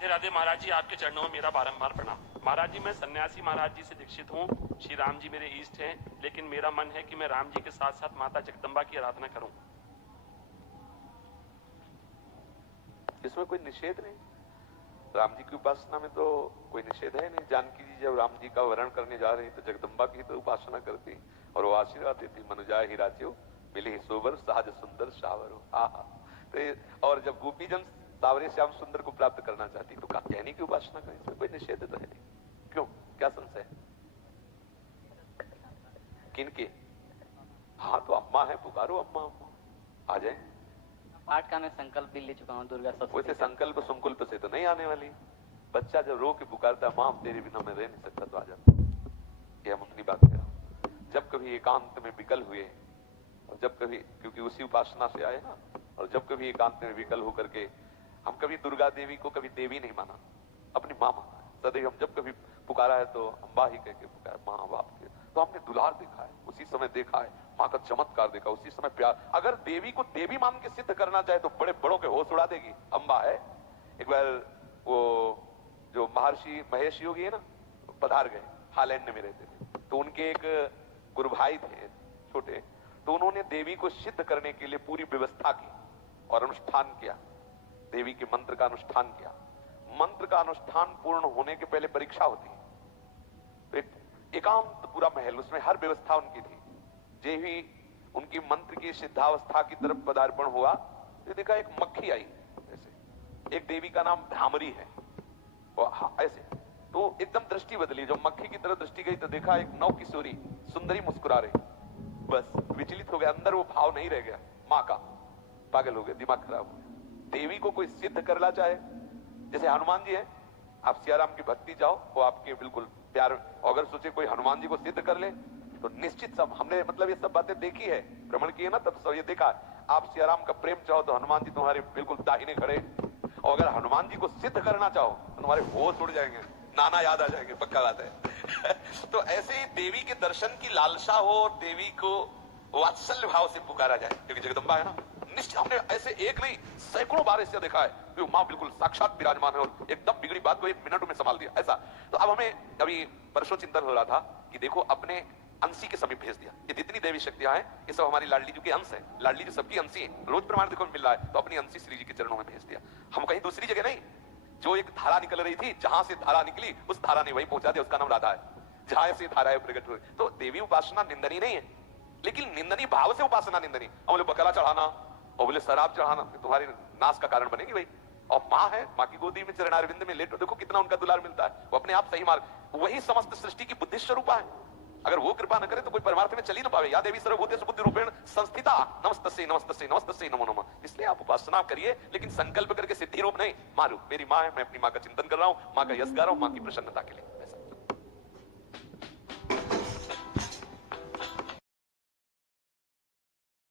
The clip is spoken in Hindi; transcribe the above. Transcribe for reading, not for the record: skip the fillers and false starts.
राधे महाराज जी, आपके चरणों में मेरा बारंबार प्रणाम। महाराज जी, मैं सन्यासी महाराज जी से दीक्षित हूँ। श्री राम जी मेरे इष्ट हैं, लेकिन मेरा मन है कि मैं राम जी के साथ साथ माता जगदम्बा की आराधना करूं। इसमें कोई निषेध नहीं। राम जी की उपासना में तो कोई निषेध है नहीं। जानकी जी जब राम जी का वर्ण करने जा रही तो जगदम्बा की तो उपासना करती और वो आशीर्वाद देती, मनुजा ही राज्यो मिले सोबर सहज सुंदर शावरो। आहा। तो और जब गोपीजन सावरे श्याम सुंदर को प्राप्त करना चाहती तो कात्यायनी की उपासना करें, इसमें कोई निषेध तो है नहीं। क्यों, क्या संशय? किनके? हाँ तो अम्मा है, पुकारो अम्मा अम्मा, आ जाए। पाठ का मैं संकल्प भी ले चुका हूँ दुर्गा सप्तमी। वैसे संकल्प संकल्प से तो नहीं आने वाली। बच्चा जब रो के पुकारता है, मां तेरे बिना मैं रह नहीं सकता, तो आ जाता। ये हम अपनी बात कह रहा हूं। जब कभी एकांत में विकल हुए, और जब कभी, क्योंकि उसी उपासना से आए ना, और जब कभी एकांत में विकल होकर के हम कभी दुर्गा देवी को कभी देवी नहीं माना, अपनी मां माना है। सदैव हम जब कभी पुकारा है तो अम्बा ही कह के पुकारा, मां बाप के। तो हमने दुलार देखा है, उसी समय देखा है मां का चमत्कार देखा, उसी समय प्यार। अगर देवी को देवी मान के सिद्ध करना चाहे तो बड़े बड़ों के होश उड़ा देगी। अम्बा है। एक बार वो जो महर्षि महेश योगी है ना, पधार गए, हालैंड में रहते थे, तो उनके एक गुरु भाई थे छोटे, तो उन्होंने देवी को सिद्ध करने के लिए पूरी व्यवस्था की और अनुष्ठान किया। देवी के मंत्र का अनुष्ठान किया। मंत्र का अनुष्ठान पूर्ण होने के पहले परीक्षा होती है। तो एक एकांत पूरा महल, उसमें हर व्यवस्था उनकी थी। जे ही उनकी मंत्र की सिद्धावस्था की तरफ पदार्पण हुआ तो देखा एक मक्खी आई। ऐसे एक देवी का नाम भ्रामरी है, ऐसे तो एकदम दृष्टि बदली। जब मक्खी की तरफ दृष्टि गई तो देखा एक नव किशोरी सुंदरी मुस्कुरा रही। बस विचलित हो गया, अंदर वो भाव नहीं रह गया मां का। पागल हो गया, दिमाग खराब हो गया। देवी को कोई सिद्ध करना चाहे, जैसे हनुमान जी है, आप सियाराम की भक्ति जाओ, वो आपके बिल्कुल प्यार। अगर सोचे कोई हनुमान जी को सिद्ध कर ले तो निश्चित सब, हमने मतलब ये सब बातें देखी है, भ्रमण की है ना, तब सब ये देखा। आप सियाराम का प्रेम चाहो तो हनुमान जी तुम्हारे बिल्कुल दाहिने खड़े। और अगर हनुमान जी को सिद्ध करना चाहो तो तुम्हारे होश उड़ जाएंगे, नाना याद आ जाएंगे, पक्का बात है। तो ऐसे ही देवी के दर्शन की लालसा हो और देवी को वात्सल्य भाव से पुकारा जाए, क्योंकि जगदम्बा है ना। निश्चित हमने ऐसे एक नहीं सैकड़ों बार ऐसे देखा है कि मां बिल्कुल साक्षात विराजमान है और एकदम बिगड़ी बात को एक मिनट में संभाल दिया, ऐसा। तो अब हमें अभी परसों चिंतन हो रहा था कि देखो अपने अंशी के समीप भेज दिया। ये जितनी देवी शक्तियां हैं ये सब हमारी लाडली जी के अंश है। लाडली जी सबकी अंशी है, रोज प्रमाण देखो मिल रहा है। तो अपनी अंशी श्री जी के चरणों में भेज दिया। हम कहीं दूसरी जगह नहीं, जो एक धारा निकल रही थी, जहां से धारा निकली उस धारा ने वहीं पहुंचा दिया। उसका नाम राधा है, जहां से धारा है प्रकट हुई। तो देवी उपासना निंदनीय नहीं है, लेकिन निंदनीय भाव से उपासना निंदनीय। हम बोले बकरा चढ़ाना और बोले शराब चढ़ाना तुम्हारे नाश का कारण बनेगी भाई। और माँ है, माँ की गोदी में चरणारविंद में लेटो, देखो कितना उनका दुलार मिलता है। वो अपने आप सही मार्ग, वही समस्त सृष्टि की बुद्धि स्वरूपा है। अगर वो कृपा न करे तो कोई परमार्थ में चल ही ना पावे। या देवी सर्वभूतेषु बुद्धि रूपेण संस्थिता नमस्तस्यै नमस्तस्यै नमस्तस्यै नमो नमः। इसलिए आप उपासना करिए, लेकिन संकल्प करके सिद्धि रूप नहीं, माँ रूप। मेरी माँ है, मैं अपनी माँ का चिंतन कर रहा हूँ, माँ का यश गा रहा हूँ, माँ की प्रसन्नता के लिए।